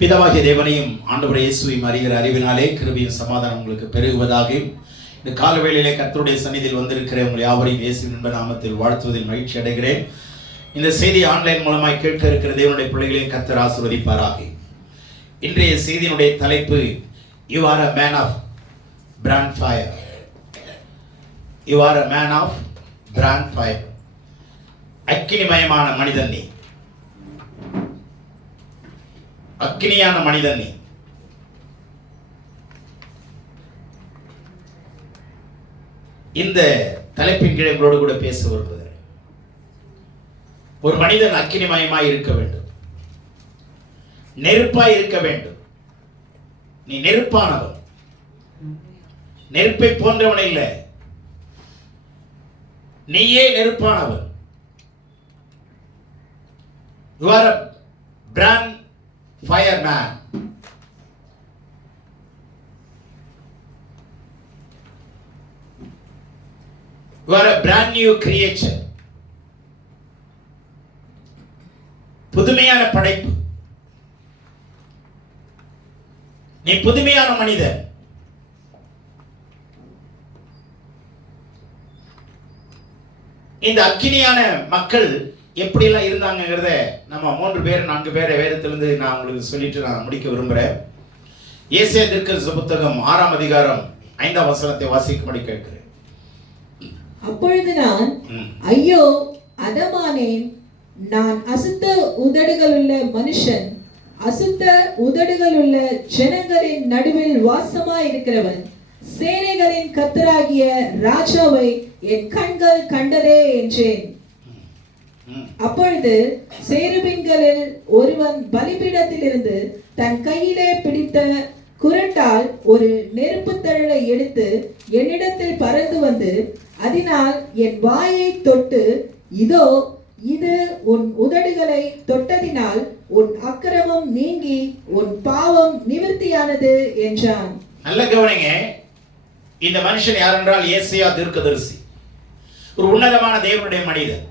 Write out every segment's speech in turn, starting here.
பிதாவாகிய தேவனையும் ஆண்டவராகிய இயேசுவையும் அறிகிற அறிவினாலே கிருபையும் சமாதானம் உங்களுக்கு பெருகுவதாக. இந்த காலவேளையிலே கர்த்தருடைய சந்நிதியில் வந்திருக்கிற உங்கள் யாவரையும் இயேசுவின் இன்ப நாமத்தில் வாழ்த்துவதில் மகிழ்ச்சி அடைகிறேன். இந்த செய்தி ஆன்லைன் மூலமாய் கேட்க இருக்கிற தேவனுடைய பிள்ளைகளையும் கர்த்தர் ஆசீர்வதிப்பாராக. இன்றைய செய்தியினுடைய தலைப்பு, you are a man of brand fire. You are a man of brand fire. அக்கினிமயமான மனிதன் நீ, அக்கினியான மனிதன் நீ. இந்த தலைப்பின் கீழ் உங்களோடு கூட பேச விரும்புகிறேன். ஒரு மனிதன் அக்கினிமயமாய் இருக்க வேண்டும், நெருப்பாய் இருக்க வேண்டும். நீ நெருப்பானவன், நெருப்பை போன்றவன் இல்லை, நீயே நெருப்பானவன். You are a brand fireman. You are a brand new creature. புதுமையான படைப்பு. நீ புதுமையான மனிதன். இந்த அக்கினியான மக்கள் எப்படியெல்லாம் இருந்தாங்கிறத நம்ம 3 பேர் 4 பேரை வேதத்திலிருந்து நான் உங்களுக்கு சொல்லிட்டு நான் முடிக்க விரும்புகிறேன். ஏசாயா தீர்க்கதரிசி புத்தகம் 6ஆம் அதிகாரம் 5ஆம் வசனத்தை வாசிக்கும்படி கேட்கிறேன். அப்பொழுது நான், ஐயோ அதமானேன், நான் அசுத்த உதடுகளுள்ள மனுஷன், அசுத்த உதடுகளுள்ள ஜனங்களின் நடுவில் வாசமாயிருக்கிறவன், சேனைகளின் கர்த்தராகிய ராஜாவை என் கண்கள் கண்டதே என்றேன். அப்பொழுது சேருபின்களில் ஒருவன் பலிபீடத்திலிருந்து தன் கையிலே பிடித்த குரட்டால் ஒரு நெருப்பு தழலை எடுத்து என்னிடத்தில் பறந்து வந்து, அதனால் என் வாயை தொட்டு, இதோ இது உன் உதடுகளை தொட்டதினால் உன் அக்கிரமம் நீங்கி உன் பாவம் நிவர்த்தியானது என்றான். நல்ல கவனிங்க. இந்த மனுஷன் யார் என்றால் ஏசாயா தீர்க்கதரிசி. ஒரு உன்னதமான தேவனுடைய மனிதன்,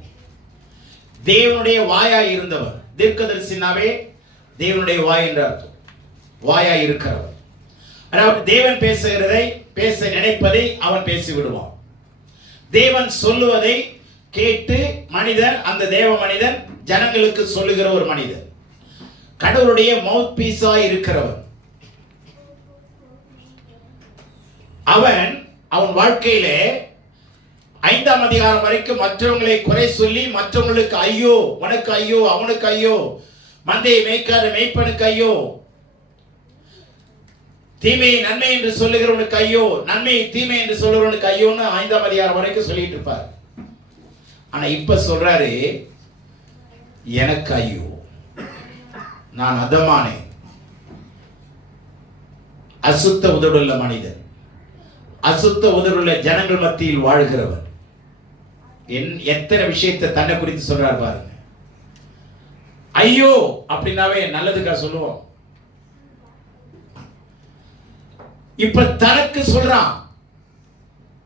தேவனுடைய வாயாய் இருந்தவர். தீர்க்கதரிசினாவே தேவனுடைய வாய் என்ற அர்த்தம், வாயாய் இருக்கிறவர். அதாவது தேவன் பேசுகிறதை, பேச நினைப்பதை அவன் பேசி விடுவான். தேவன் சொல்லுவதை கேட்டு மனிதன், அந்த தேவ மனிதன் ஜனங்களுக்கு சொல்லுகிற ஒரு மனிதன், கடவுளுடைய மவுத் பீஸாய் இருக்கிறவன். அவன் வாழ்க்கையிலே 5ஆம் அதிகாரம் வரைக்கும் மற்றவங்களை குறை சொல்லி, மற்றவங்களுக்கு ஐயோ, உனக்கு ஐயோ, அவனுக்கு ஐயோ, மந்தையை மேய்க்காத மேய்ப்பனுக்கு ஐயோ, தீமையை நன்மை என்று சொல்லுகிறவனுக்கு ஐயோ, நன்மையை தீமை என்று சொல்லுகிறவனுக்கு ஐயோன்னு 5ஆம் அதிகாரம் வரைக்கும் சொல்லிட்டு இருப்பார். ஆனா இப்ப சொல்றாரு, எனக்கு ஐயோ, நான் அதமானேன், அசுத்த உதடுள்ள மனிதன், அசுத்த உதடுள்ள ஜனங்கள் மத்தியில் வாழ்கிறவன். எத்தனை விஷயத்தை தன்னை குறித்து சொல்றார் பாருங்க. ஐயோ அப்படின்னாவே நல்லதுக்கா சொல்லுவோம். இப்ப தனக்கு சொல்றான்,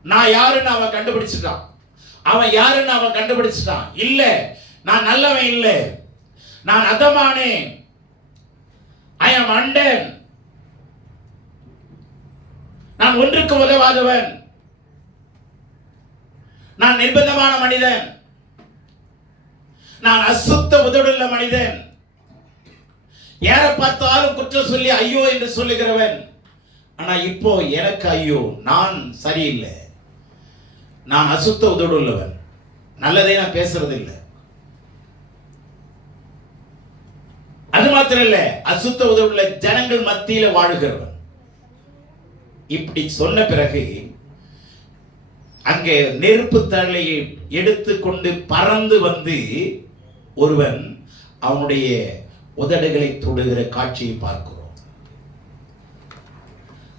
நான் யாருன்னு அவன் கண்டுபிடிச்சிட்டான். அவன் யாருன்னு அவன் கண்டுபிடிச்சிட்டான். இல்ல, நான் நல்லவன் இல்ல, நான் அதமானேன், ஐ அம் அண்டன், நான் ஒன்றுக்கு உதவாதவன், நான் நிர்பந்தமான மனிதன், நான் அசுத்த உதடுள்ள மனிதன், யாரை பார்த்தாலும் குற்றம் சொல்லி ஐயோ என்று சொல்லுகிறவன். ஆனா இப்போ எனக்கு ஐயோ, நான் சரியில்லை, நான் அசுத்த உதடுள்ளவன், நல்லதே நான் பேசுறது இல்லை. அது மாத்திரம் இல்ல, அசுத்த உதடுள்ள ஜனங்கள் மத்தியில வாழுகிறவன். இப்படி சொன்ன பிறகு அங்கே நெருப்பு தழலையை எடுத்துக்கொண்டு பறந்து வந்து ஒருவன் அவனுடைய உதடுகளை தொடுகிற காட்சியை பார்க்கிறோம்.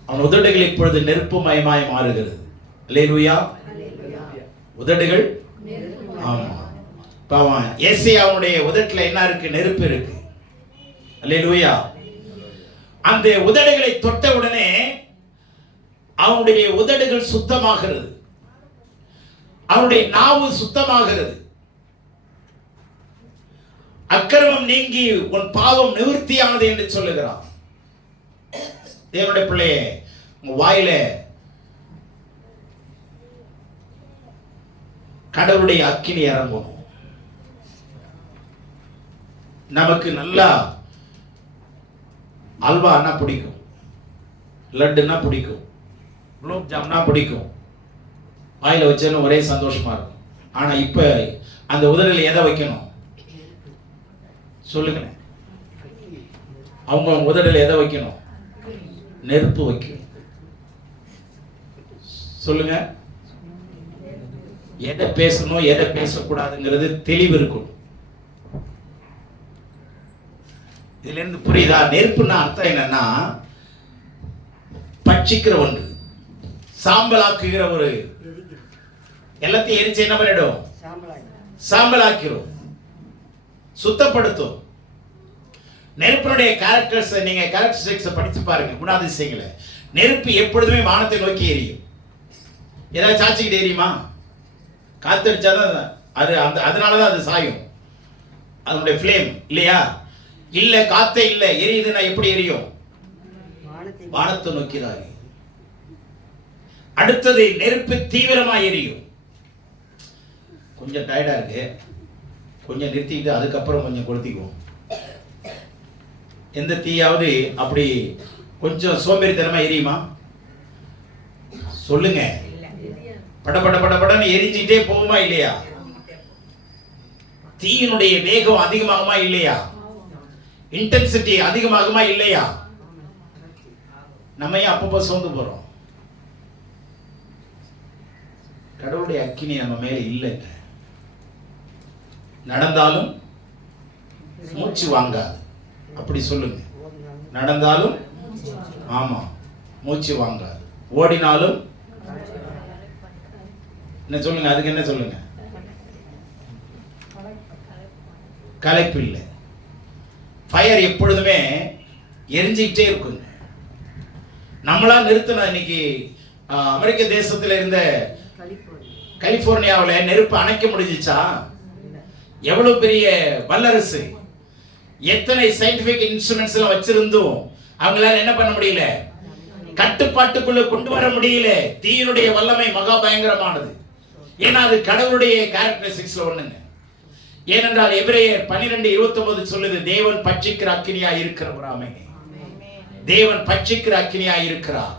அவன் உதடுகள் இப்பொழுது நெருப்பு மயமாய் மாறுகிறது. அல்லேலூயா. உதடுகள், ஆமா. அவன் ஏசாயாவுடைய உதட்டுல என்ன இருக்கு? நெருப்பு இருக்கு. அல்லேலூயா. அந்த உதடுகளை தொட்ட உடனே அவனுடைய உதடுகள் சுத்தமாகிறது, அவனுடைய நாவு சுத்தமாகிறது. அக்கிரமம் நீங்கி உன் பாவம் நிவர்த்தியானது என்று சொல்லுகிறான். தேவனுடைய பிள்ளையே, உங்க வாயில கடவுளுடைய அக்கினி இறங்கணும். நமக்கு நல்லா அல்வான்னா பிடிக்கும், லட்டுன்னா பிடிக்கும், குலோப் ஜாம்னா பிடிக்கும், வாயில வச்சாலும் ஒரே சந்தோஷமா இருக்கும். ஆனா இப்ப அந்த உதடில் எதை வைக்கணும் சொல்லுங்க? அவங்க உதடில் எதை வைக்கணும்? நெருப்பு வைக்கணும். சொல்லுங்க. எதை பேசணும் எதை பேசக்கூடாதுங்கிறது தெளிவு இருக்கும். இதுல இருந்து புரியுதா? நெருப்புன்னா அர்த்தம் என்னன்னா, பட்சிக்கிற ஒன்று, சாம்பலாக்குகிற ஒரு, எல்லாத்தையும் எரிச்சு என்ன பண்ணிடும்? சாம்பலாக்கிறோம், சுத்தப்படுத்தும். நெருப்பினுடைய கேரக்டர்ஸ், நீங்க கேரக்டரிஸ்டிக்ஸ் படிச்சு பாருங்க, குணாதிசயங்களை. நெருப்பு எப்பொழுதுமே வானத்தை நோக்கி எரியும். ஏதாவது சாச்சிக்கிட்டு எரியுமா? காத்தடிச்சாதான் அது அதனாலதான் அது சாயும், அதனுடைய ஃப்ளேம் இல்லையா? இல்ல காத்தே இல்ல, எரியுதுன்னா எப்படி எரியும்? வானத்தை நோக்கிதான் எரியும். அடுத்தது, நெருப்பு தீவிரமா எரியும். கொஞ்சம் டயர்டா இருக்கு, கொஞ்சம் நிறுத்திக்கிட்டு அதுக்கப்புறம் கொஞ்சம் கொளுத்திக்குவோம். எந்த தீயாவது அப்படி கொஞ்சம் சோம்பேறித்தனமா எரியுமா? சொல்லுங்க. பட பட பட படன்னு எரிஞ்சிட்டே போகுமா இல்லையா? தீயினுடைய வேகம் அதிகமாகுமா இல்லையா? இன்டென்சிட்டி அதிகமாகுமா இல்லையா? நம்ம ஏன் அப்பப்போ சோர்ந்து போறோம்? கடவுளுடைய அக்கினி நம்ம மேல இல்லைங்க. நடந்தாலும் மூச்சு வாங்காது, அப்படி சொல்லுங்க. நடந்தாலும் ஆமா மூச்சு வாங்காது, ஓடினாலும் என்ன சொல்லுங்க? அதுக்கு என்ன சொல்லுங்க? களைப்பு இல்லை. ஃபயர் எப்பொழுதுமே எரிஞ்சிக்கிட்டே இருக்குங்க. நம்மளா நிறுத்தின, இன்னைக்கு அமெரிக்க தேசத்தில் இருந்த கலிபோர்னியாவில் நெருப்பு அணைக்க முடிஞ்சிச்சா? எவ்வளவு பெரிய வல்லரசு, எத்தனை சயின்டிபிக் இன்ஸ்ட்ருமெண்ட்ஸ் எல்லாம் வச்சிருந்தும் அவங்களால என்ன பண்ண முடியல? கட்டுப்பாட்டுக்குள்ள கொண்டு வர முடியல. தீயினுடைய வல்லமை மகா பயங்கரமானது. ஏன்னா அது கடவுளுடைய கேரக்டரிஸ்டிக்ஸ்ல ஒண்ணுங்க. ஏனென்றால் எபிரேயர் 12:29 சொல்லுது, தேவன் பட்சிக்கிற அக்கினியா இருக்கிறவராமே. தேவன் பட்சிக்கிற அக்கினியா இருக்கிறார்.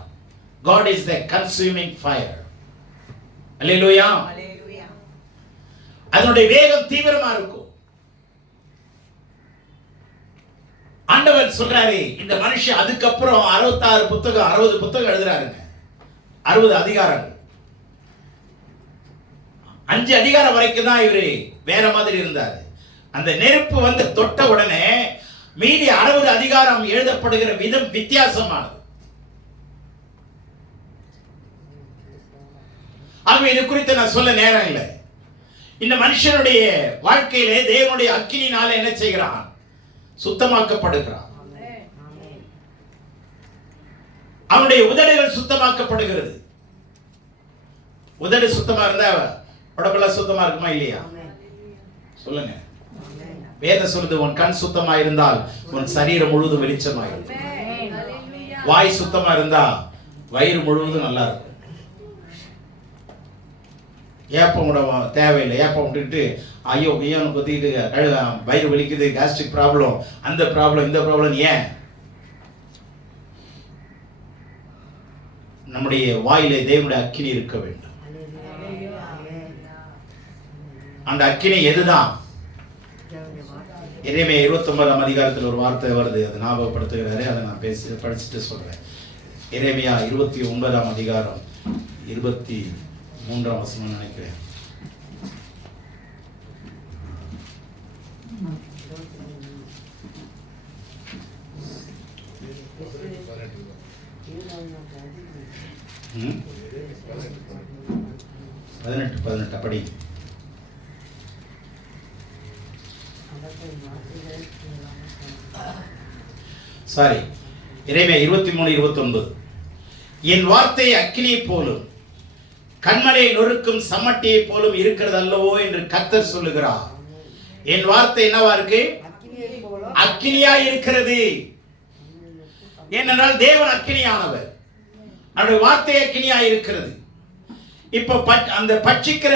God is the consuming fire. அல்லேலூயா. அதனுடைய வேகம் தீவிரமா இருக்கும். ஆண்டவர் சொல்றாரு, இந்த மனுஷன் அதுக்கப்புறம் 60 புத்தகம் எழுதுறாருங்க. 60 அதிகாரங்கள். 5 அதிகாரம் வரைக்கும் தான் இவரு வேற மாதிரி இருந்தாரு. அந்த நெருப்பு வந்து தொட்ட உடனே மீதி 60 அதிகாரம் எழுதப்படுகிற விதம் வித்தியாசமானது. ஆகவே இது குறித்து நான் சொல்ல நேரம் இல்லை. இந்த மனுஷனுடைய வாழ்க்கையிலே தேவனுடைய அக்கினினால என்ன செய்கிறான்? சுத்தமாக்கப்படுகிறான். அவனுடைய உதடுகள் சுத்தமாக்கப்படுகிறது. உதடு சுத்தமா இருந்தா உடம்பெல்லாம் சுத்தமா இருக்குமா இல்லையா? சொல்லுங்க. வேதம் சொல்லுது, உன் கண் சுத்தமா இருந்தால் உன் சரீரம் முழுவதும் வெளிச்சமாயிருக்கும். வாய் சுத்தமா இருந்தா வயிறு முழுவதும் நல்லா இருக்கும். ஏப்பம் விட தேவையில்லை. ஏப்பம் விட்டுக்கிட்டு ஐயோ ஐயோன்னு கொத்திக்கிட்டு வயிறு வலிக்குது, கேஸ்ட்ரிக் ப்ராப்ளம், அந்த ப்ராப்ளம், இந்த ப்ராப்ளம். ஏன்? நம்முடைய வாயிலே தேவனுடைய அக்கினி இருக்க வேண்டும். அந்த அக்கினி எதுதான்? எரேமியா 29ஆம் அதிகாரத்தில் ஒரு வார்த்தை வருது, அதை ஞாபகப்படுத்துகிறாரு. அதை நான் படிச்சுட்டு சொல்றேன். எரேமியா 29ஆம் அதிகாரம் 23ஆம் வசனம் நினைக்கிறேன். ம் 18 அப்படி. சாரி, எரேமியா 23:29. என் வார்த்தை அக்கினியை போலும் கண்மலையை நொறுக்கும் சம்மட்டியை போலும் இருக்கிறது அல்லவோ என்று கர்த்தர் சொல்லுகிறார். என் வார்த்தை என்னவா இருக்கு? அக்கினியாய் இருக்கிறது. ஏனென்றால் தேவன் அக்கினியானவர், அவருடைய வார்த்தை அக்கினியாய் இருக்கிறது. இப்ப அந்த பட்சிக்கிற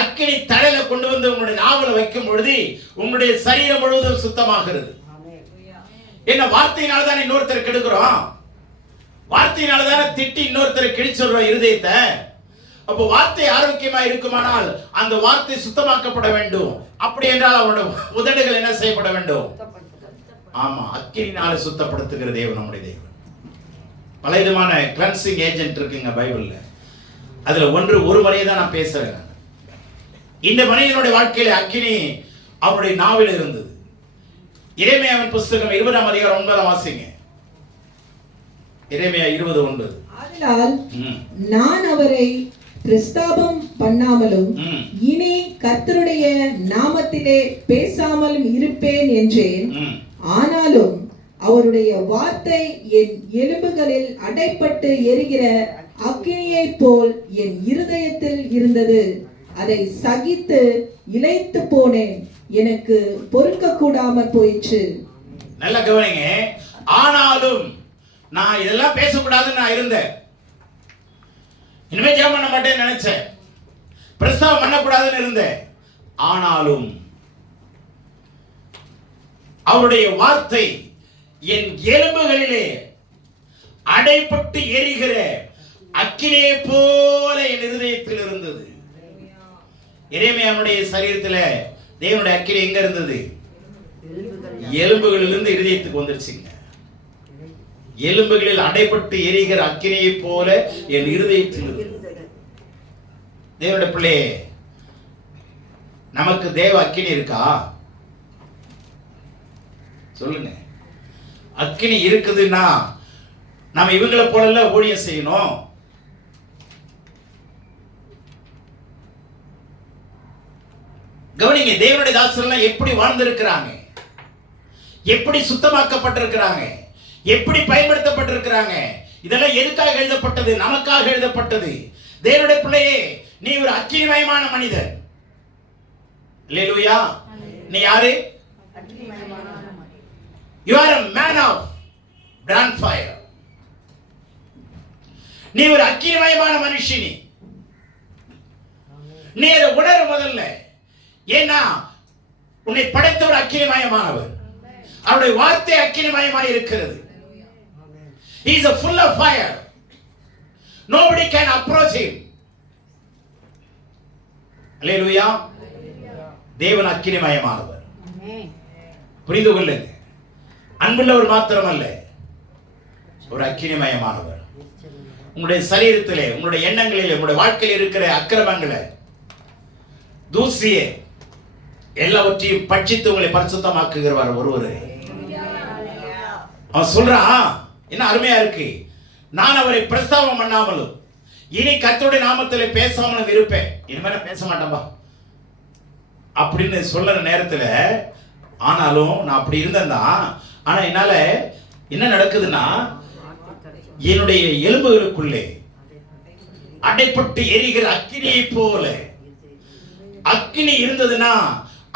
அக்கினி தழையில கொண்டு வந்து உங்களுடைய நாவல வைக்கும் பொழுது உங்களுடைய சரீரம் முழுவதும் சுத்தமாகிறது. என்ன வார்த்தையினால தான் இன்னொருத்தரை கெடுக்கிறோம், வார்த்தையினால தானே திட்டி இன்னொருத்தரை கிழிச்சுடுறோம் இருதயத்தை. அப்போ வார்த்தை ஆரோக்கியமா இருக்குமானால் அந்த வார்த்தை சுத்தமாக்கப்பட வேண்டும். அப்படி என்றால் அவனுடைய உதடுகள் என்ன செய்யப்பட வேண்டும்? ஆமா, அக்கினினால சுத்தப்படுத்துகிற தேவன் நம்முடைய தேவன். பல விதமான கிளன்சிங் ஏஜென்ட் இருக்குங்க பைபிள்ல. அதுல ஒரு முறையை தான் நான் பேசுறேன். இந்த மனிதனுடைய வாழ்க்கையில அக்கினி அவருடைய நாவில் இருந்தது. எரேமியாவின் புஸ்தகம் 20ஆம் அதிகாரம் 9ஆம் வாசிங்க. எரேமியா 20:9. ஆதலால் நான் அவரை பிரஸ்தாபம் பண்ணாமலும் இனி கர்த்தருடைய நாமத்திலே பேசாமலும் இருப்பேன் என்றேன். ஆனாலும் அவருடைய வார்த்தை என் எலும்புகளில் அடைப்பட்டு எரிகிற அக்கினியை போல் என் இருதயத்தில் இருந்தது. அதை சகித்து இளைத்து போனேன், எனக்கு பொறுக்க கூடாம போயிற்று. நல்ல கவனிங்க. ஆனாலும் நான் இதெல்லாம் பேசக்கூடாதுன்னு நான் இருந்தேன், இனிமே ஜெபம் பண்ண மாட்டேன்னு நினைச்சேன், பிரஸ்தாபம் பண்ணக்கூடாதுன்னு இருந்தேன். ஆனாலும் அவருடைய வார்த்தை என் எலும்புகளிலே அடைப்பட்டு எரிகிற அக்கினியை போல என் இருதயத்தில் இருந்தது. எரேமியாவுடைய சரீரத்தில் தேவனுடைய அக்கினி எங்க இருந்தது? எலும்புகளிலிருந்து இருதயத்துக்கு வந்துருச்சுங்க. எலும்புகளில் அடைப்பட்டு எரிகிற அக்கினியை போல என் இருதயத்தில் இருந்தது. தேவனுடைய பிள்ளையே, நமக்கு தேவ அக்கினி இருக்கா? சொல்லுங்க. அக்கினி இருக்குதுன்னா நாம இவங்களை போல ஊழியம் செய்யணும். கவனிங்க, தேவனுடைய தாசர்கள் எப்படி வாழ்ந்திருக்கிறாங்க, எப்படி சுத்தமாக்கப்பட்டிருக்கிறாங்க, எப்படி பயன்படுத்தப்பட்டிருக்கிறாங்க. இதெல்லாம் எதுக்காக எழுதப்பட்டது? நமக்காக எழுதப்பட்டது. தேவனுடைய பிள்ளையே, நீ ஒரு அக்கினிமயமான மனிதன். அல்லேலூயா. நீ யாரு? You are a man of brand fire. நீ ஒரு அக்கினிமயமான மனுஷனி. நீ அதை உணர முதல்ல. ஏன்னா உன்னை படைத்தவர் அக்கினிமயமானவர், அவருடைய வார்த்தை அக்கினிமயமாய் இருக்கிறது. He is a full of fire. Nobody can approach him. அல்லேலூயா. தேவன் அக்கினிமயமானவர். புரிந்து கொள்ளுங்க. அன்புள்ளவர் மாத்திரமல்ல, ஒரு அக்கினிமயமானவர். உங்களுடைய சரீரத்திலே, உங்களுடைய எண்ணங்களிலே, உங்களுடைய வாழ்க்கையில் இருக்கிற அக்கிரமங்களை, தூசியை எல்லாவற்றையும் பட்சித்து உங்களை பரிசுத்தமாக்குகிறவர் ஒருவர். அவன் சொல்றான், என்ன அருமையா இருக்கு, நான் அவரை பிரஸ்தாபம் பண்ணாமலும் இனி கர்த்தருடைய நாமத்திலே பேசாமலும் இருப்பேன். இனிமேல பேச மாட்டேன்பா அப்படின்னு சொல்ற நேரத்துல, ஆனாலும் நான் அப்படி இருந்தேன்னா, ஆனா என்னால என்ன நடக்குதுன்னா, என்னுடைய எலும்புகளுக்குள்ளே அடைப்பட்டு எரிகிற அக்கினியை போல அக்கினி இருந்ததுன்னா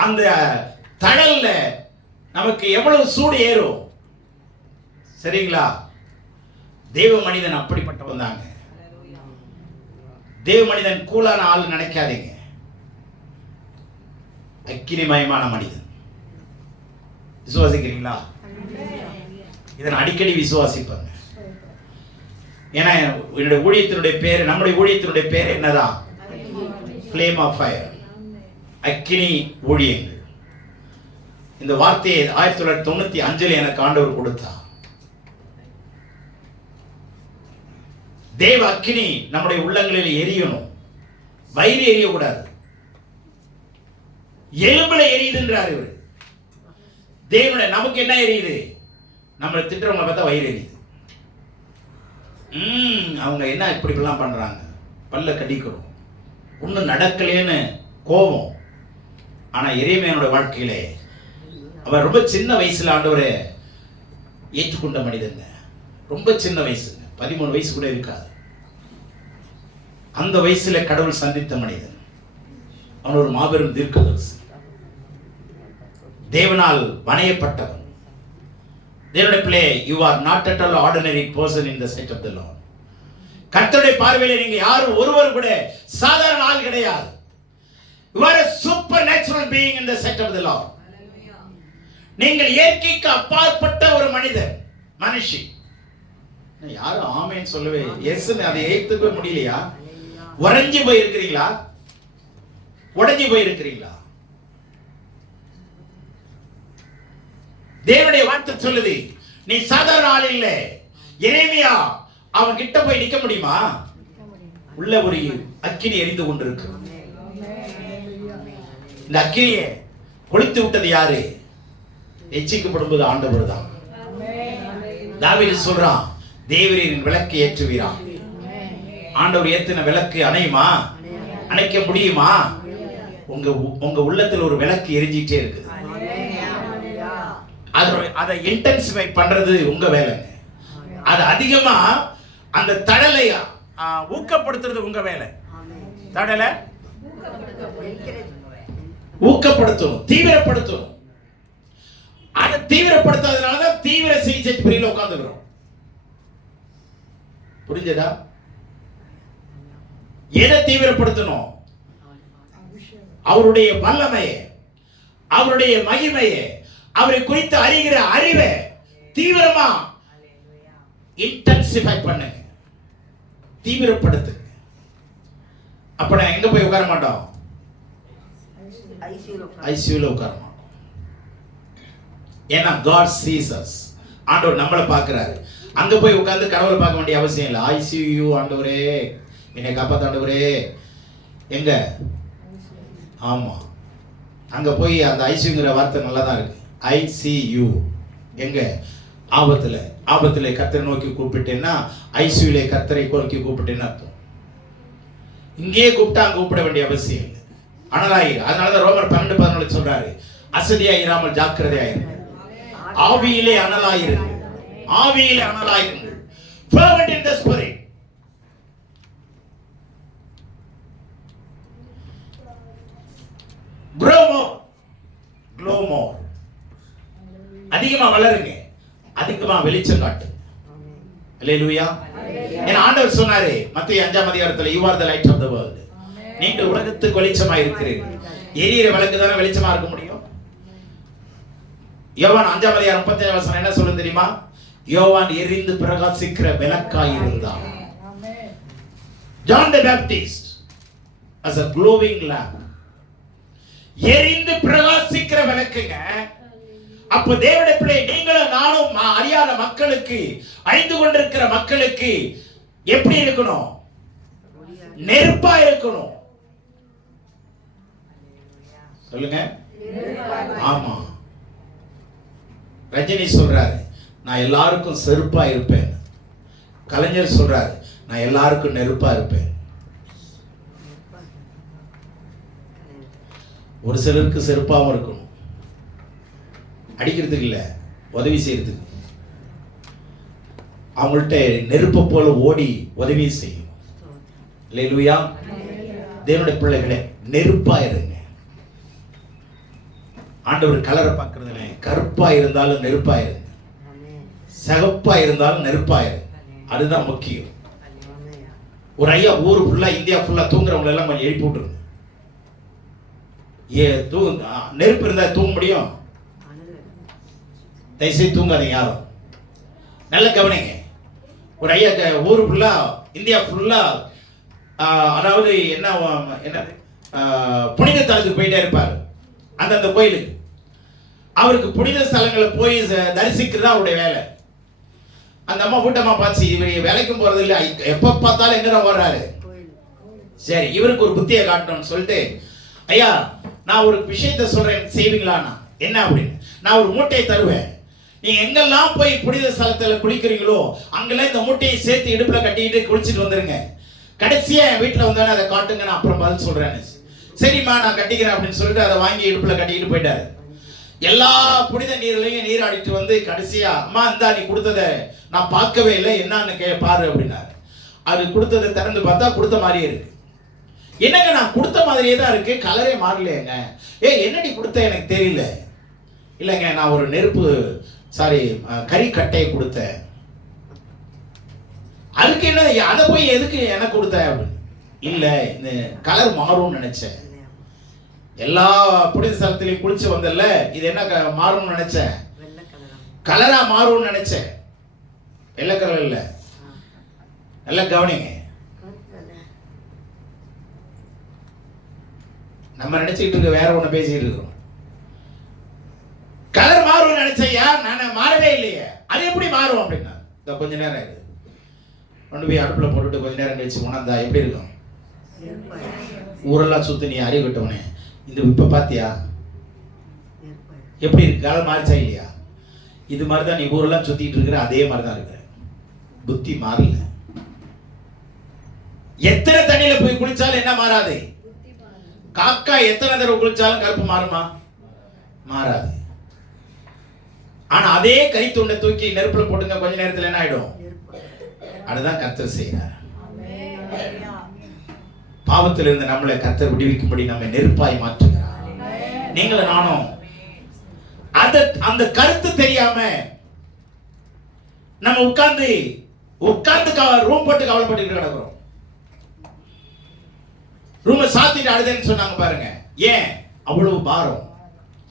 அந்த தழல்ல நமக்கு எவ்வளவு சூடு ஏறும். சரிங்களா? தேவ மனிதன் அப்படிப்பட்டவன் தாங்க. தேவ மனிதன் கூலான ஆள் நினைக்காதீங்க. அக்கினிமயமான மனிதன். விசுவாசிக்கிறீங்களா? இதை நான் அடிக்கடி விசுவாசிப்பாங்க. ஏன்னா என்னுடைய ஊழியத்தினுடைய பேர், நம்முடைய ஊழியத்தினுடைய பேர் என்னதான்? ஃப்ளேம் ஆஃப் ஃபயர், அக்கினி ஊழியங்கள். இந்த வார்த்தையை 1995 எனக்கு ஆண்டவர் கொடுத்தார். தேவ அக்கினி நம்முடைய உள்ளங்களில் எரியணும். வயிறு எரியக்கூடாது, எலும்புல எரியுதுன்றார் இவர். தேவனுடைய நமக்கு என்ன எரியுது? நம்மளை திட்டுறவங்களை பார்த்தா வயிறு எரியுது. அவங்க என்ன இப்படிலாம் பண்றாங்க, பல்ல கடிக்கிறோம், ஒன்றும் நடக்கலேன்னு கோபம். ஆனா எரேமியாவோட வாழ்க்கையிலே அவர் ரொம்ப சின்ன வயசுல ஆண்டவரை ஏற்றுக்கொண்ட மனிதங்க. ரொம்ப சின்ன வயசுங்க, 13 வயசு கூட இருக்காது. அந்த வயசுல கடவுள் சந்தித்த மனிதன். அவன் ஒரு மாபெரும் தீர்க்கதரிசி, தேவனால் வணையப்பட்டவன். தேவனுடைய பிள்ளை, you are not at all ordinary person in the sight of the Lord. கர்த்தருடைய பார்வையிலே நீங்க யாரும் ஒருவர் கூட சாதாரண ஆள் கிடையாது. You are a supernatural being in the sight of the Lord. நீங்கள் இயற்கைக்கு அப்பாற்பட்ட ஒரு மனிதர், மனுஷி. யாரும் ஆமென் சொல்லவே, எஸ்ன்னு அதை ஏத்துக்கவே முடியலையா? உறைஞ்சு போய் இருக்கிறீங்களா? உடைஞ்சு போய் இருக்கிறீங்களா? தேவனுடைய வார்த்தை சொல்லுது, நீ சாதாரண ஆள் இல்ல. எரேமியா அவன் கிட்ட போய் நிக்க முடியுமா? உள்ள ஒரு அக்கினி எரிந்து கொண்டிருக்கு. இந்த அக்கினியை கொளுத்து விட்டது யாரு? எச்சிக்கப்படும்போது ஆண்டவர் தான். தாவீது சொல்றான், தேவரீரின் விளக்கு ஏற்றுவீரா? ஆண்டவர் ஏத்தின விளக்கு அணையுமா? அணைக்க முடியுமா? உங்க உள்ளத்துல ஒரு விளக்கு எரிஞ்சிட்டே இருக்குது. அதை இன்டென்சிஃபை பண்றது உங்க வேலைங்க. அது அதிகமா அந்த தடலை ஊக்கப்படுத்துறது உங்க வேலை. தடலை ஊக்கப்படுத்தணும், தீவிரப்படுத்தணும். அதை தீவிரப்படுத்தாதனாலதான் தீவிர சிகிச்சை பிரிவில் உட்கார்ந்துக்கிறோம். புரிஞ்சதா? எதை தீவிரப்படுத்தணும்? அவருடைய வல்லமையை, அவருடைய மகிமையை, அவரை குறித்து அறிகிற அறிவை தீவிரமா இன்டென்சிஃபை பண்ணுங்க, தீவிரப்படுத்துங்க. அப்ப நான் எங்க போய் உட்கார மாட்டோம்? ஐசியூல உட்கார மாட்டோம். ஏன்னா God sees us. ஆண்டவர் நம்மளை பார்க்கிறாரு. அங்க போய் உட்கார்ந்து கடவுளை பார்க்க வேண்டிய அவசியம் இல்லை. ஐசியூ ஆண்டவரே என்னை காப்பாத்த ஆண்டவரே. எங்க? ஆமா, அங்க போய் அந்த ஐசியூங்கிற வார்த்தை நல்லா தான் இருக்கு. ஐசியூ எங்க? ஆபத்துல கர்த்தரை நோக்கி கூப்பிட்டேன்னா ஐசியூல கர்த்தரை நோக்கி கூப்பிட்டேன்னு அர்த்தம். இங்கேயே கூப்பிட்டா அங்க கூப்பிட வேண்டிய அவசியம் இல்லை. அனலாயிரு. அதனாலதான் ரோமர் 12:14 சொல்றாரு, அசதியாயிராமல் ஜாக்கிரதையாயிரு, ஆவியிலே அனலாயிருங்கள், ஆவியிலே அனலாயிருங்கள், fervent in the spirit. grow more, glow more. அதிகமா வளருங்க, அதிகமா வெளிச்சம் காட்டு. அல்லேலூயா. ஏன்னா ஆண்டவர் சொன்னாரே மத்தேயு 5:அதிகாரத்துல, you are the light of the world. நீங்கள் உலகத்துக்கு வெளிச்சமா இருக்கிறீர்கள். எரியிற விளக்கு தானே வெளிச்சமா இருக்க முடியும். யோவான் 5:35 என்ன சொல்லுது தெரியுமா? யோவான் எரிந்து பிரகாசிக்கிற விளக்காய் இருந்தார். John the Baptist as a glowing lamp. எரிந்து பிரகாசிக்கிற விளக்குங்க. அப்ப தேவனுடைய பிள்ளை நீங்களும் நானும் அறியாத மக்களுக்கு, அறிந்து கொண்டிருக்கிற மக்களுக்கு எப்படி இருக்கணும்? நெருப்பா இருக்கணும். சொல்லுங்க. ஆமா, ரஜினி சொல்றாரு, நான் எல்லாருக்கும் செருப்பா இருப்பேன். கலைஞர் சொல்றாரு, நான் எல்லாருக்கும் நெருப்பா இருப்பேன். ஒரு சிலருக்கு செருப்பாவும் இருக்கணும், அடிக்கிறதுக்கு இல்ல, உதவி செய்யறதுக்கு. அவங்கள்ட்ட நெருப்பை போல ஓடி உதவி செய்யும். அல்லேலூயா. தேவனுடைய பிள்ளைகளே, நெருப்பா இருங்க. ஆண்டவர் கலரை பார்க்கறதுல கருப்பா இருந்தாலும் நெருப்பா இருங்க, சிகப்பா இருந்தாலும் நெருப்பா இருங்க. அதுதான் முக்கியம். ஒரு ஐயா ஊரு ஃபுல்லா, இந்தியா ஃபுல்லா தூங்குறவங்க எல்லாம் கொஞ்சம் எழுப்பி விட்டுருங்க. நெருப்பு இருந்தா தூங்க முடியும்? தயவுசெய்து தூங்காதீங்க யாரும். நல்ல கவனிங்க. ஒரு ஐயா ஊரு ஃபுல்லா, இந்தியா ஃபுல்லா, அதாவது என்ன புனித தலத்துக்கு போயிட்டே இருப்பார். அந்தந்த கோயிலுக்கு அவருக்கு புனித ஸ்தலங்களை போய் தரிசிக்கிறது அவருடைய வேலை. அந்த அம்மா கூட்டமா பார்த்து, இவர் வேலைக்கும் போறது இல்லை, எப்ப பார்த்தாலும் எங்க வர்றாரு. சரி, இவருக்கு ஒரு புத்தியை காட்டணும்னு சொல்லிட்டு, ஐயா நான் ஒரு விஷயத்த சொல்றேன், செய்வீங்களாண்ணா? என்ன அப்படின்னு, நான் ஒரு மூட்டையை தருவேன், நீங்க எங்கெல்லாம் போய் புனித ஸ்தலத்துல குளிக்கிறீங்களோ அங்கெல்லாம் இந்த மூட்டையை சேர்த்து இடுப்புல கட்டிட்டு குளிச்சுட்டு வந்துருங்க. கடைசியா என் வீட்டுல வந்தோடனே அதை காட்டுங்க, நான் அப்புறம் பதில் சொல்றேன். சரிம்மா நான் கட்டிக்கிறேன் அப்படின்னு சொல்லிட்டு அதை வாங்கி இடுப்புல கட்டிக்கிட்டு போயிட்டாரு. எல்லா புனித நீர்லையும் நீராடிட்டு வந்து கடைசியா, அம்மா இந்தா நீ கொடுத்ததை நான் பார்க்கவே இல்லை, என்னன்னு பாரு அப்படின்னாரு. அது கொடுத்ததை திறந்து பார்த்தா கொடுத்த மாதிரியே இருக்கு. என்னங்க நான் கொடுத்த மாதிரியே தான் இருக்கு, கலரே மாறலையேங்க. என்னடி கொடுத்த எனக்கு தெரியல. இல்லைங்க, நான் ஒரு நெருப்பு சாரி கறி கட்டையை கொடுத்தேன். அதுக்கு என்ன, அதை போய் எதுக்கு எனக்கு கொடுத்த அப்படின்னு. இல்ல இந்த கலர் மாறும்னு நினைச்சேன். எல்லா புனித ஸ்தலத்திலையும் குளிச்சு வந்தல, இது என்ன மாறும்னு நினைச்சேன், கலரா மாறும்னு நினைச்சேன். வெள்ளை கலர் இல்ல, நல்லா கவனிங்க. நம்ம நினைச்சுக்கிட்டு இருக்க வேற ஒண்ணு பேசிட்டு இருக்கோம். கலர் மாறும் நினைச்சையா, நான் மாறவே இல்லையே. அது எப்படி மாறும் அப்படின்னா, இந்த கொஞ்ச நேரம் இது கொண்டு போய் அடுப்புல போட்டுட்டு கொஞ்ச நேரம் கழிச்சு உணர்ந்தா எப்படி இருக்கும்? ஊரெல்லாம் சுத்தி நீ அறிவு விட்டவனே, இந்த இப்ப பாத்தியா எப்படி இருக்கு? கலர் மாறிச்சா இல்லையா? இது மாதிரிதான் நீ ஊரெல்லாம் சுத்திட்டு இருக்கிற, அதே மாதிரிதான் இருக்கிற. புத்தி மாறல. எத்தனை தண்ணியில போய் குளிச்சாலும் என்ன மாறாது? காக்கா எத்தனை தடவை குளிச்சாலும் கருப்பு மாறுமா? மாறாது. ஆனா அதே கரித்துண்டை தூக்கி நெருப்புல போட்டுங்க, கொஞ்ச நேரத்துல என்ன ஆயிடும்? அதுதான் கர்த்தர் செய்கிறார். பாவத்தில் இருந்து நம்மளை கர்த்தர் விடுவிக்கும்படி நம்ம நெருப்பாய் மாற்றுகிறார். நீங்களும் நானும் அந்த கருத்து தெரியாம நம்ம உட்கார்ந்து ரூம் போட்டு கவலைப்பட்டு கிடக்குறோம். ரூமை சாத்திட்டு அழுதுன்னு சொன்னாங்க பாருங்க. ஏன் அவ்வளவு பாரம்?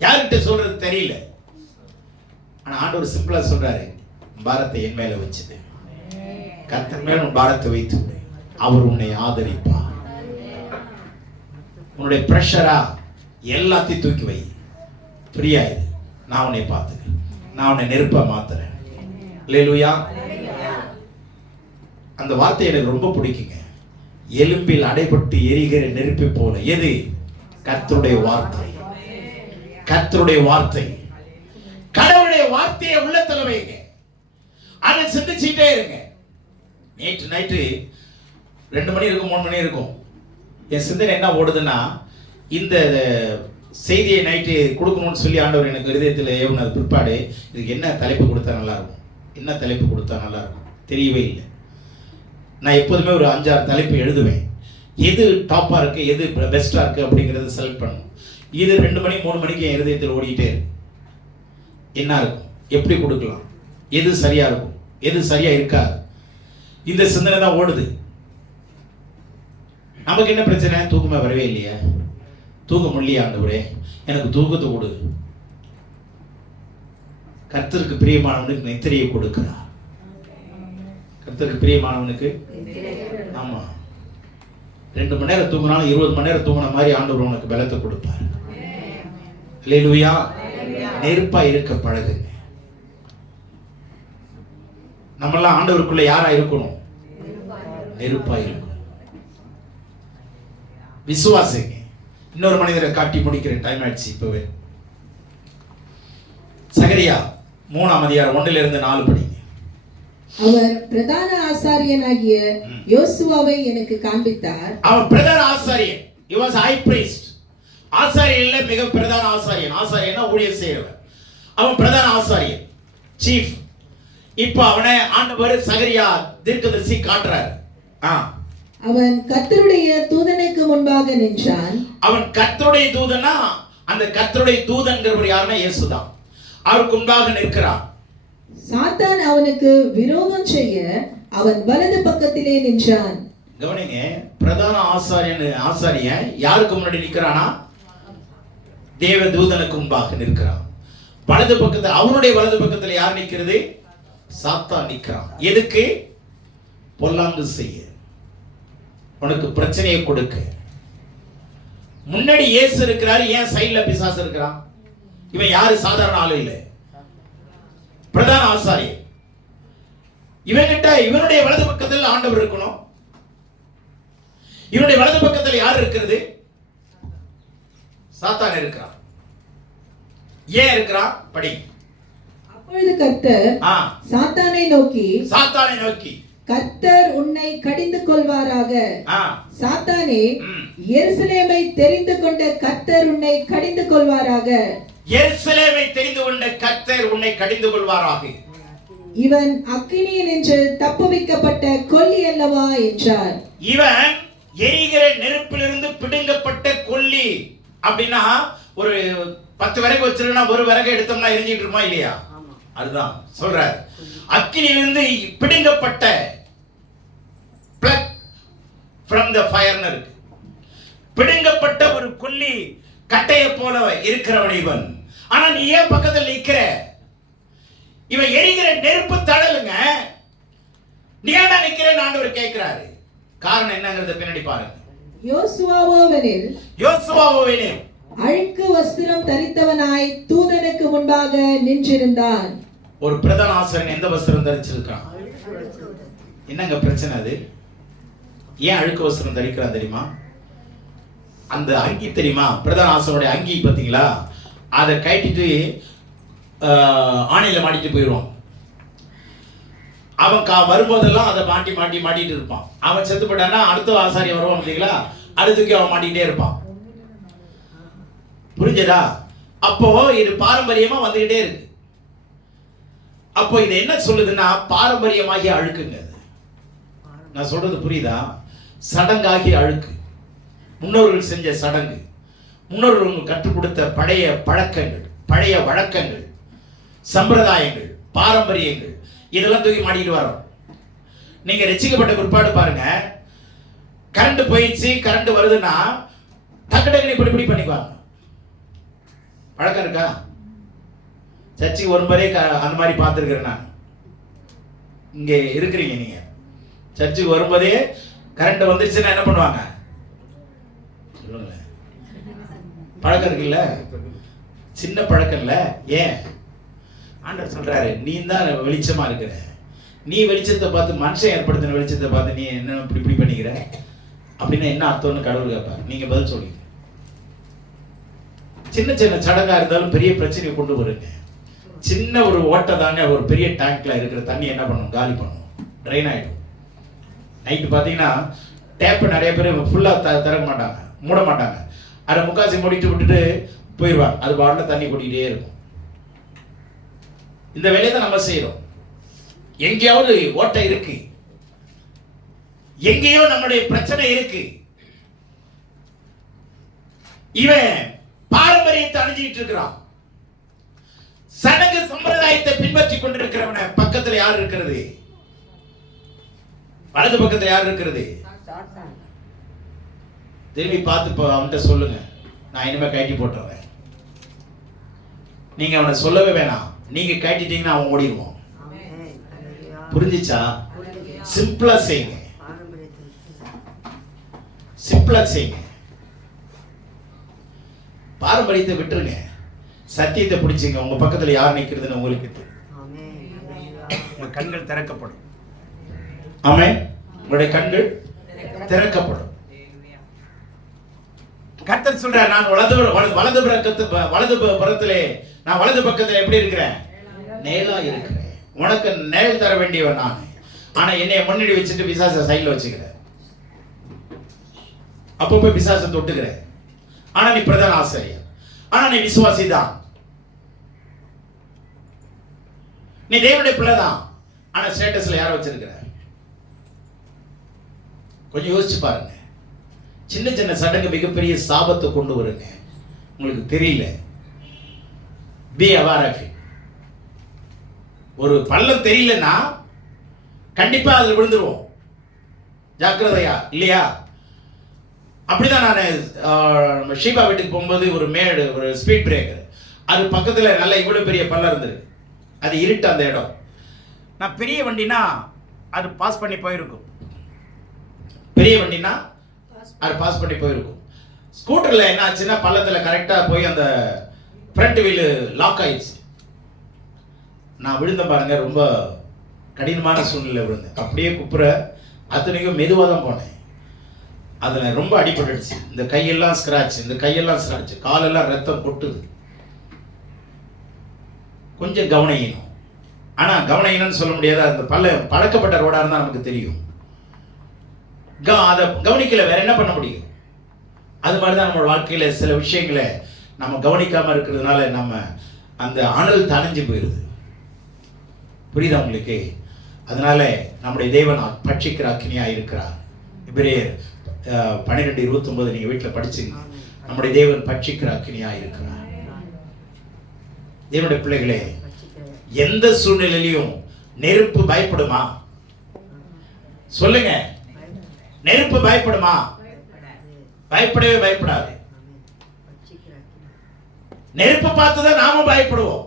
யார்கிட்ட சொல்றது தெரியல. ஆனா ஆண்டவர் சிம்பிளா சொல்றாரு, பாரத்தை என் மேல வச்சது, கர்த்தர் மேல உன் பாரத்தை வைத்து அவர் உன்னை ஆதரிப்பார். உன்னுடைய பிரஷரா எல்லாத்தையும் தூக்கி வை, ஃப்ரீயாயிரு. நான் உன்னை பார்த்துக்கிறேன், நான் உன்னை நெருப்பா மாத்துறேன். அல்லேலூயா. அந்த வார்த்தை எனக்கு ரொம்ப பிடிக்குங்க. எலும்பில் அடைபட்டு எரிகிற நெருப்பை போல. எது? கர்த்தருடைய வார்த்தை. கர்த்தருடைய வார்த்தை, கடவுளுடைய வார்த்தையை உள்ளத்துல வைங்க, அதை சிந்திச்சுட்டே இருங்க. நேற்று நைட்டு 2 மணி இருக்கும், 3 மணி இருக்கும், என் சிந்தனை என்ன ஓடுதுன்னா, இந்த செய்தியை நைட்டு கொடுக்கணும்னு சொல்லி ஆண்டவர் எனக்கு இருதயத்தில் ஏவுனது பிற்பாடு, இதுக்கு என்ன தலைப்பு கொடுத்தா நல்லா இருக்கும், என்ன தலைப்பு கொடுத்தா நல்லா இருக்கும் தெரியவே இல்லை. நான் எப்போதுமே ஒரு 5-6 தலைப்பு எழுதுவேன். எது டாப்பாக இருக்குது, எது பெஸ்ட்டாக இருக்குது அப்படிங்கிறத செலக்ட் பண்ணணும். இது 2 மணி 3 மணிக்கு என் இருதயத்தில் ஓடிக்கிட்டே இருக்கு. என்ன இருக்கும், எப்படி கொடுக்கலாம், எது சரியாக இருக்கும், எது சரியாக இருக்காது, இந்த சிந்தனை தான் ஓடுது. நமக்கு என்ன பிரச்சனை? தூக்கமே வரவே இல்லையா? தூக்க முடியலையா? ஆண்டவரே எனக்கு தூக்கத்தை கொடு. கர்த்தருக்கு பிரியமானவனுக்கு நித்திரையை கொடுக்கிறார். கர்த்தருக்கு பிரியமானவனுக்கு, ஆமா, 2 மணி நேரம் தூங்கினாலும் 20 மணி நேரம் தூங்கின மாதிரி ஆண்டவர் உனக்கு பலத்தை கொடுப்பார். அல்லேலூயா. நெருப்பா இருக்க பழகுங்க. நம்மெல்லாம் ஆண்டவருக்குள்ள யாரா இருக்கணும்? நெருப்பா இருக்கணும். விசுவாசிங்க. இன்னொரு மனிதரை காட்டி முடிக்கிறேன், டைம் ஆயிடுச்சு இப்பவே. சகரியா 3ஆம் அதிகாரம் 1-4 படிங்க. அவர் பிரதான ஆசாரியனாகிய யோசுவாவை எனக்கு காண்பித்தார். அவன் பிரதான ஆசாரியன். he was high priest. ஆசாரியன்ல மிக பிரதான ஆசாரியன். ஆசாரியனா ஊழியம் செய்யறவன். அவன் பிரதான ஆசாரியன், சீஃப். இப்போ அவனை ஆண்டவர் சகரியா தீர்க்கதரிசி காட்டுறார். அவன் கர்த்தருடைய தூதனுக்கு முன்பாக நின்றான். அவன் கர்த்தருடைய தூதனா, அந்த கர்த்தருடைய தூதன்கிறவர் யாருன்னா இயேசுதான். அவருக்கு முன்பாக நிற்கிறான். சாத்தான் அவனுக்கு விரோதம் செய்ய அவன் வலது பக்கத்திலே நின்றான். கவனிங்க, பிரதான ஆசாரியன் யாருக்கு முன்னாடி நிற்கிறானா? தேவ தூதனுக்கு முன்பாக நிற்கிறான். வலது பக்கத்தில், அவனுடைய வலது பக்கத்தில் யார் நிற்கிறது? சாத்தான் நிற்கிறான். எதுக்கு? பொல்லாங்கு செய்ய, உனக்கு பிரச்சனையை கொடுக்க. முன்னாடி இயேசு இருக்கிறாரு, ஏன் சைடுல பிசாசு இருக்கிறான்? இவன் யாரு? சாதாரண ஆளு இல்லை, பிரதான ஆசாரியன். இவன்கிட்ட இவனுடைய வலது பக்கத்தில் ஆண்டவர் இருக்கணும். இவனுடைய வலது பக்கத்தில் யார் இருக்கிறது? சாத்தான் இருக்கிறான். ஏன் இருக்கிறான்? படி. அப்பொழுது கர்த்தர் சாத்தானை நோக்கி கர்த்தர் உன்னை கடிந்து கொள்வாராக. சாத்தானே, எருசலேமை தெரிந்து கொண்ட கர்த்தர் உன்னை கடிந்து கொள்வாராக. எருசலேமை தெரிந்து கொண்ட கர்த்தர் உன்னை கடிந்து கொள்வாராக. இவன் அக்கினியில் நின்று தப்புவிக்கப்பட்ட கொல்லி அல்லவா என்றார். இவன் எரிகிற நெருப்பிலிருந்து பிடுங்கப்பட்ட கொல்லி. அப்படின்னா ஒரு 10 விறகு வச்சிருந்தா ஒரு விறகு எடுத்தோம்னா எரிஞ்சிட்டு இருக்குமா இல்லையா? அதுதான் சொல்றார். அக்கினியிலிருந்து பிடுங்கப்பட்ட பிளக் ஃப்ரம் த ஃபயர்னு இருக்கு. பிடுங்கப்பட்ட ஒரு கொல்லி கட்டையை போல இருக்கிறவன் இவன். ஆனா நீ ஏன் பக்கத்தில் நிக்கிற? இவன் எரிகிற நெருப்பு தழலுங்க, நீ ஏன்டா நிக்கிறேன்னு ஆண்டவர் கேட்கிறாரு. காரணம் என்னங்கறத பின்னாடி பாருங்க. யோசுவாவோவெனில் அழுக்கு வஸ்திரம் தரித்தவனாய் தூதனுக்கு முன்பாக நின்றிருந்தான். ஒரு பிரதான ஆசாரியன் எந்த வஸ்திரம் தரிச்சிருக்கான்? என்னங்க பிரச்சனை? அது ஏன் அழுக்கு வஸ்திரம் தரிக்கிறான் தெரியுமா? அந்த அங்கி தெரியுமா? பிரதான ஆசாரியனுடைய அங்கி பார்த்தீங்களா? அதை கட்டிட்டு ஆணையில மாட்டிட்டு போயிடுவான். அவன் வரும்போதெல்லாம் அதை மாட்டிட்டு இருப்பான். அவன் செத்து போட்டான்னா அடுத்த ஆசாரி வருவான் பார்த்தீங்களா, அடுத்துக்கு அவன் மாட்டிக்கிட்டே இருப்பான். புரிஞ்சதா? அப்போ இது பாரம்பரியமா வந்துகிட்டே இருக்கு. அப்போ இது என்ன சொல்லுதுன்னா பாரம்பரியமாகிய அழுக்குங்க. நான் சொல்றது புரியுதா? சடங்காகிய அழுக்கு, முன்னோர்கள் செஞ்ச சடங்கு, முன்னோர்கள் கற்றுக் கொடுத்த பழைய பழக்கங்கள், பழைய வழக்கங்கள், சம்பிரதாயங்கள், பாரம்பரியங்கள், இதெல்லாம் தூக்கி மாட்டிட்டு வரோம். நீங்க ரட்சிக்கப்பட்ட பிற்பாடு பாருங்க, கரண்ட் போயிடுச்சு, கரண்ட் வருதுன்னா டக்கு டக்குனு இப்படி பண்ணிக்குவாங்க. பழக்கம் இருக்கா? சர்ச்சுக்கு ஒரு முறை அந்த மாதிரி பார்த்துருக்கிறேன் நான். இங்கே இருக்கிறீங்க நீங்க, சர்ச்சுக்கு வரும்போதே கரண்ட் வந்துருச்சுன்னா என்ன பண்ணுவாங்க சொல்லுங்களேன்? பழக்கம் இருக்குல்ல, சின்ன பழக்கம் இல்ல. ஏன்? ஆண்டவர் சொல்றாரு, நீ தான் வெளிச்சமா இருக்கிற. நீ வெளிச்சத்தை பார்த்து, மனுஷன் ஏற்படுத்தின வெளிச்சத்தை பார்த்து நீ என்ன இப்படி பண்ணிக்கிற அப்படின்னா என்ன அர்த்தம்னு கடவுள் கேட்பார். நீங்க பதில் சொல்லுங்க. சின்ன சின்ன சடங்கா இருந்தாலும் பெரிய பிரச்சனையை கொண்டு வருங்க. சின்ன ஒரு ஓட்டை தாங்க ஒரு பெரிய டேங்க்ல இருக்கிற தண்ணி என்ன பண்ணும்? காலி பண்ணும், ட்ரைன் ஆயிடும். நைட்டு பார்த்தீங்கன்னா டேப் நிறைய பேர் ஃபுல்லா திறக்க மாட்டாங்க, மூட மாட்டாங்க. அதை முக்காசி மூடிட்டு விட்டுட்டு போயிடுவாங்க. அது பாட்டில் தண்ணி கொட்டிக்கிட்டே இருக்கும். இந்த வேலையை தான் நம்ம செய்யறோம். எங்கேயாவது ஓட்டை இருக்கு, எங்கேயோ நம்முடைய பிரச்சனை இருக்கு. இவன் பாரம்பரியத்தை அணிஞ்சிட்டு இருக்கிறான், சடங்கு சம்பிரதாயத்தை பின்பற்றி கொண்டிருக்கிறவன பக்கத்துல யார் இருக்கிறது? வலது பக்கத்துல யார் இருக்கிறது? திரும்பி பார்த்து அவன்கிட்ட சொல்லுங்க, நான் இனிமே கட்டி போட்டுறேன். நீங்க அவனை சொல்லவே வேணாம், நீங்க கட்டிட்டீங்கன்னா அவன் ஓடிடுவான். புரிஞ்சிச்சா? சிம்பிளா செய்யுங்க, சிம்பிளா செய்யுங்க. பாரம்பரியத்தை விட்டுருங்க, சத்தியத்தை பிடிச்சிங்க. உங்க பக்கத்துல யார் நிக்கிறதுன்னு உங்களுக்கு உங்க கண்கள் திறக்கப்படும். ஆமென். உங்களுடைய கண்கள் திறக்கப்படும். கர்த்தர் சொல்றார், நான் வலது புறத்திலே, நான் வலது பக்கத்துல எப்படி இருக்கிறேன்? நேலா இருக்கிறேன். உனக்கு நேல் தர வேண்டியவன் நான். ஆனா என்னைய முன்னாடி வச்சுட்டு பிசாச சைடுல வச்சுக்கிறேன். அப்பப்போ பிசாசை தொட்டுக்கிறேன். ஆனா நீ பிரதான ஆசிரியர், ஆனா நீ விசுவாசி தான், நீ தேவனுடைய பிள்ளை தான். ஆனா ஸ்டேட்டஸ்ல யாரை வச்சிருக்கிற? கொஞ்சம் யோசிச்சு பாருங்க. சின்ன சின்ன சடங்கு மிகப்பெரிய சாபத்தை கொண்டு வருங்க. உங்களுக்கு தெரியல. Be aware of it. ஒரு பள்ளம் தெரியலன்னா கண்டிப்பா அதுல விழுந்துருவோம். ஜாக்கிரதையா இல்லையா? அப்படிதான் நான் ஷீபா வீட்டுக்கு போகும்போது ஒரு மேடு, ஒரு ஸ்பீட் பிரேக்கர், அது பக்கத்துல நல்ல இவ்வளவு பெரிய பள்ளம் இருந்தது. அது இருட்டு அந்த இடம். நான் பெரிய வண்டினா அது பாஸ் பண்ணி போயிருக்கும். பெரிய வண்டினா அது பாஸ் பண்ணி போயிருக்கும். ஸ்கூட்டர்ல என்ன ஆச்சுன்னா பள்ளத்துல கரெக்டா போய் அந்த ஃப்ரண்ட் வீல் லாக் ஆயிடுச்சு. நான் விழுந்த பாருங்க, ரொம்ப கடினமான சூழ்நிலை விழுந்தேன். அப்படியே குப்புற, அத்தனைக்கும் மெதுவாக தான் போனேன். அதில் ரொம்ப அடிபட்டுடுச்சு. இந்த கையெல்லாம் ஸ்கிராட்ச், இந்த கையெல்லாம் ஸ்கிராட்ச், காலெல்லாம் ரத்தம் கொட்டுது. கொஞ்சம் கவனிக்கணும். ஆனால் கவனிக்கணும்னு சொல்ல முடியாது. அந்த பழக்கப்பட்ட ரோடாக இருந்தால் நமக்கு தெரியும். அதை கவனிக்கல, வேற என்ன பண்ண முடியும்? அது மாதிரி தான் நம்ம வாழ்க்கையில் சில விஷயங்களை நம்ம கவனிக்காமல் இருக்கிறதுனால நம்ம அந்த அனல் தணிஞ்சு போயிடுது. புரியுதா உங்களுக்கு? அதனால நம்முடைய தேவன் பட்சிக்கிற அக்கினியாக இருக்கிறார். எபிரேயர் 12:29 நீங்க வீட்டில் படிச்சுங்க. நம்முடைய தேவன் பட்சிக்கிற அக்கினியாக இருக்கிறார். தேவனுடைய பிள்ளைகளே, எந்த சூழ்நிலையிலும் நெருப்பு பயப்படுமா? சொல்லுங்க, நெருப்பு பயப்படுமா? பயப்படவே பயப்படாது. நெருப்பு பார்த்துதான் நாமும் பயப்படுவோம்.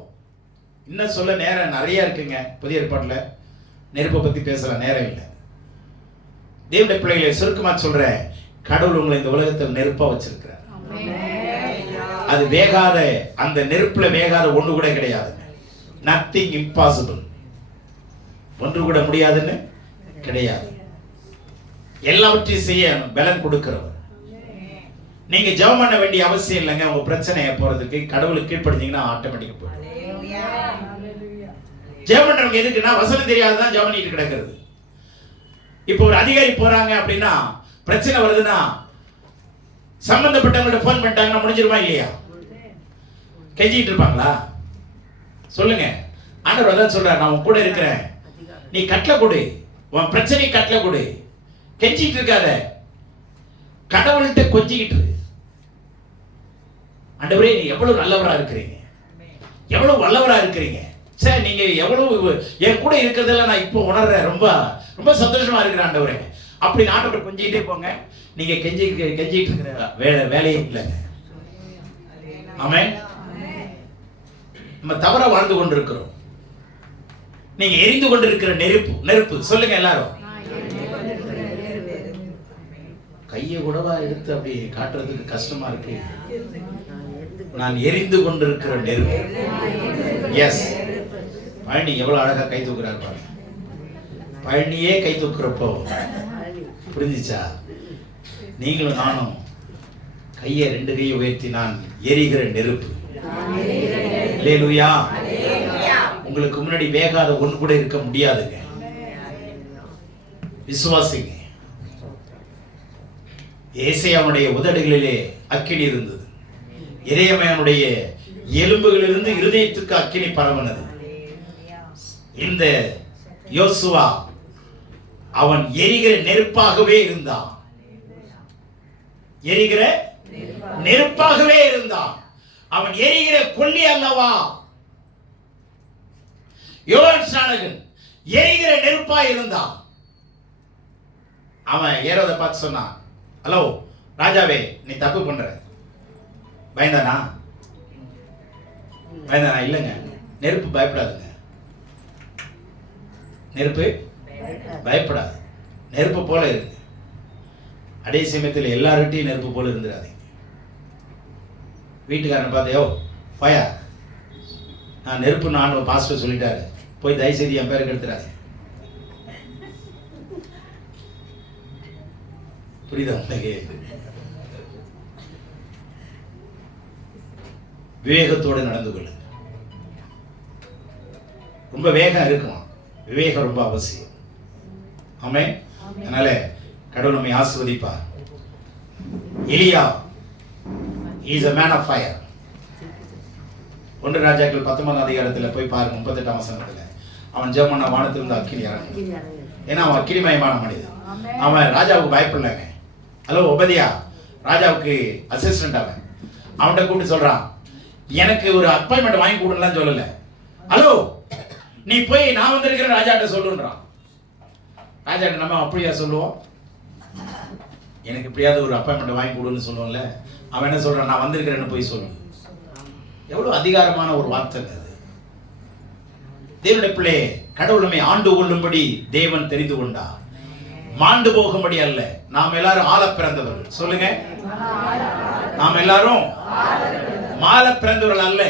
இன்னும் சொல்ல நேரம் நிறைய இருக்குங்க. புதிய ஏற்பாட்டுல நெருப்பை பத்தி பேசலாம், நேரம் இல்லை. தேவனுடைய பிள்ளைகளை சுருக்கமா சொல்றேன், கடவுள் உங்களை இந்த உலகத்தில் நெருப்பா வச்சிருக்கிறார். அது வேகாத, அந்த நெருப்புல வேகாத ஒன்று கூட கிடையாது. நத்திங் இம்பாசிபிள், ஒன்று கூட முடியாதுன்னு கிடையாது. எல்லாவற்றையும் செய்ய பலன் கொடுக்கிறவர். நீங்க ஜெபம் பண்ண வேண்டிய அவசியம் இல்லைங்க. உங்க பிரச்சனையை போறதுக்கு கடவுளுக்கு கீழ்ப்படிஞ்சீங்கன்னா ஆட்டோமேட்டிக்கா போயிடும். ஜெபம் பண்றவங்க எதுக்குன்னா வசனம் தெரியாததான் ஜெபம் பண்ணிட்டு கிடக்கிறது. இப்போ ஒரு அதிகாரி போறாங்க அப்படின்னா, பிரச்சனை வருதுன்னா சம்பந்தப்பட்டவங்கள்ட்ட போன் பண்ணிட்டாங்கன்னா முடிஞ்சிருமா இல்லையா? கெஞ்சிட்டு இருப்பாங்களா? சொல்லுங்க. ஆண்டவர் அதான் சொல்றார், நான் உன் கூட இருக்கிறேன், நீ கட்டளை கொடு, உன் பிரச்சனை கட்டளை கொடு, கெஞ்சிட்டு இருக்காத, கடவுள்கிட்ட கொஞ்சிக்கிட்டு இரு. ஆண்டவரே நீ எவ்வளவு நல்லவரா இருக்கிறீங்க, எவ்வளவு வல்லவரா இருக்கிறீங்க, சரி நீங்க எவ்வளவு என் கூட இருக்கிறதெல்லாம் நான் இப்போ உணர்றேன், ரொம்ப ரொம்ப சந்தோஷமா இருக்கிறேன் ஆண்டவரே. அப்படி ஆண்டவர் கொஞ்சிக்கிட்டே போங்க. நீங்க கெஞ்சிட்டு இருக்கிற வேலையே இல்லைங்க. ஆமென். நம்ம தவற வாழ்ந்து கொண்டிருக்கிறோம். நீங்க எரிந்து கொண்டிருக்கிற நெருப்பு சொல்லுங்க எல்லாரும். கையை கூடவா எடுத்து அப்படி காட்டுறதுக்கு கஷ்டமா இருக்கு. நான் எரிந்து கொண்டிருக்கிற நெருப்பு. எஸ், பழனி எவ்வளவு அழகா கை தூக்குறாரு பாருங்க. பழனியே கை தூக்குறப்போ புரிஞ்சிச்சா? நீங்களும் நானும் கையை ரெண்டு கையை உயர்த்தி நான் எரிகிற நெருப்பு. அல்லேலூயா. உங்களுக்கு முன்னாடி வேகாத ஒன்று கூட இருக்க முடியாதுங்க. விசுவாசிங்க. ஏசாயாவுடைய உதடுகளிலே அக்கினி இருந்தது. எரேமியாவுடைய எலும்புகளிலிருந்து இருதயத்துக்கு அக்கினி பரவனது. இந்த யோசுவா அவன் எரிகிற நெருப்பாகவே இருந்தான். எரிகிற நெருப்பாகவே இருந்தான். அவன் எரிகிற கொல்லி அல்லவா? யோவான் ஸ்நானகன் எரிகிற நெருப்பா இருந்தான். அவன் ஏரோதை பார்த்து சொன்னான், ஹலோ ராஜாவே, நீ தப்பு பண்ற. பயந்தானா? இல்லைங்க. நெருப்பு பயப்படாதுங்க. நெருப்பு பயப்படாது. நெருப்பு போல இருக்கு. அதே சமயத்தில் எல்லார்கிட்டையும் நெருப்பு போல இருந்துடாதீங்க. வீட்டுக்காரனை பார்த்து, யோ ஃபயர், நான் நெருப்புன்னு ஆண்டவர் பாஸ்டர் சொல்லிட்டாரு, போய் தயவுசெய்து என் பேருக்கு எடுத்துடாது. புரியுதா உங்களுக்கு? விவேகத்தோடு நடந்து கொள்ள. ரொம்ப வேகம் இருக்குமா? விவேகம் ரொம்ப அவசியம். ஆமென். அதனால கடவுள் நம்மை ஆசீர்வதிப்பார். எலியா is a man of fire. 1 ராஜாக்கள் 19 அதிகாரத்துல போய் பாருங்க, 38ஆம் வசனத்துல அவன் ஜெபம் பண்ண வானத்திலிருந்து அக்கினி இறங்கும். ஏன்னா அவன் அக்கினிமயமான மனிதன். அவன் ராஜாவுக்கு பயப்படலங்க. ஹலோ ஒபதியா, ராஜாவுக்கு அசிஸ்டன்ட். அவன்கிட்ட கூப்பிட்டு சொல்றான், எனக்கு ஒரு அப்பாயின்மெண்ட் வாங்கி கொடுக்கலாம் சொல்லல. ஹலோ நீ போய் நான் வந்திருக்கிற ராஜாட்ட சொல்லுன்றான். ராஜாட்ட நம்ம அப்படியா சொல்லுவோம்? எனக்கு எப்படியாவது ஒரு அப்பாயின்மெண்ட் வாங்கி கொடுன்னு சொல்லுவோம்ல. அவன் என்ன சொல்றான், நான் வந்திருக்கிறேன்னு போய் சொல்லு. எவ்வளவு அதிகாரமான ஒரு வார்த்தை அது. தேவனுடைய பிள்ளை, கடவுள் நம்மை ஆண்டு கொள்ளும்படி தேவன் தெரிந்து கொண்டார், மாண்டு போகும்படி அல்ல. நாம் எல்லாரும் ஆள பிறந்தவர்கள். சொல்லுங்க, நாம் எல்லாரும் மால பிறந்தவர்கள் அல்ல.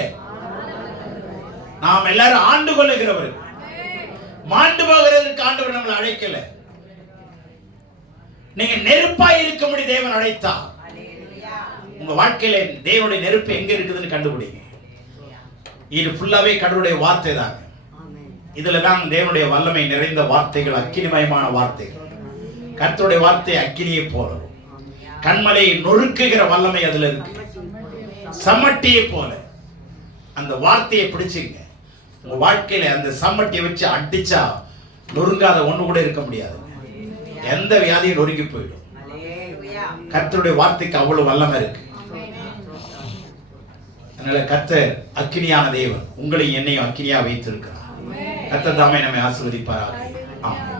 நாம் எல்லாரும் ஆண்டு கொள்ளுகிறவர்கள். மாண்டு போகிறதற்கு ஆண்டவர் நம்மளை அழைக்கல. நீங்க நெருப்பாய் இருக்கும்படி தேவன் அழைத்தார். உங்க வாழ்க்கையில தேவனுடைய நெருப்பு எங்க இருக்குதுன்னு கண்டுபிடிங்க. இது ஃபுல்லாவே கடவுளுடைய வார்த்தை தான். இதுல தான் தேவனுடைய வல்லமை நிறைந்த வார்த்தைகள், அக்கினிமயமான வார்த்தைகள். கர்த்தருடைய வார்த்தை அக்கினியை போல, கண்மலையை நொறுக்குகிற வல்லமை அதுல இருக்கு. சம்மட்டியை போல அந்த வார்த்தையை பிடிச்சுங்க. உங்க வாழ்க்கையில அந்த சம்மட்டியை வச்சு அடிச்சா நொறுங்காத ஒண்ணு கூட இருக்க முடியாது. எந்த வியாதியும் நொறுங்கி போயிடும். கர்த்தருடைய வார்த்தைக்கு அவ்வளவு வல்லமை இருக்கு. அதனால கர்த்தர் அக்கினியான தேவன் உங்களையும் என்னையும் அக்கினியா வைத்திருக்கிறார். கர்த்தர் தாமே நம்மை ஆசீர்வதிப்பாராக. ஆமென்.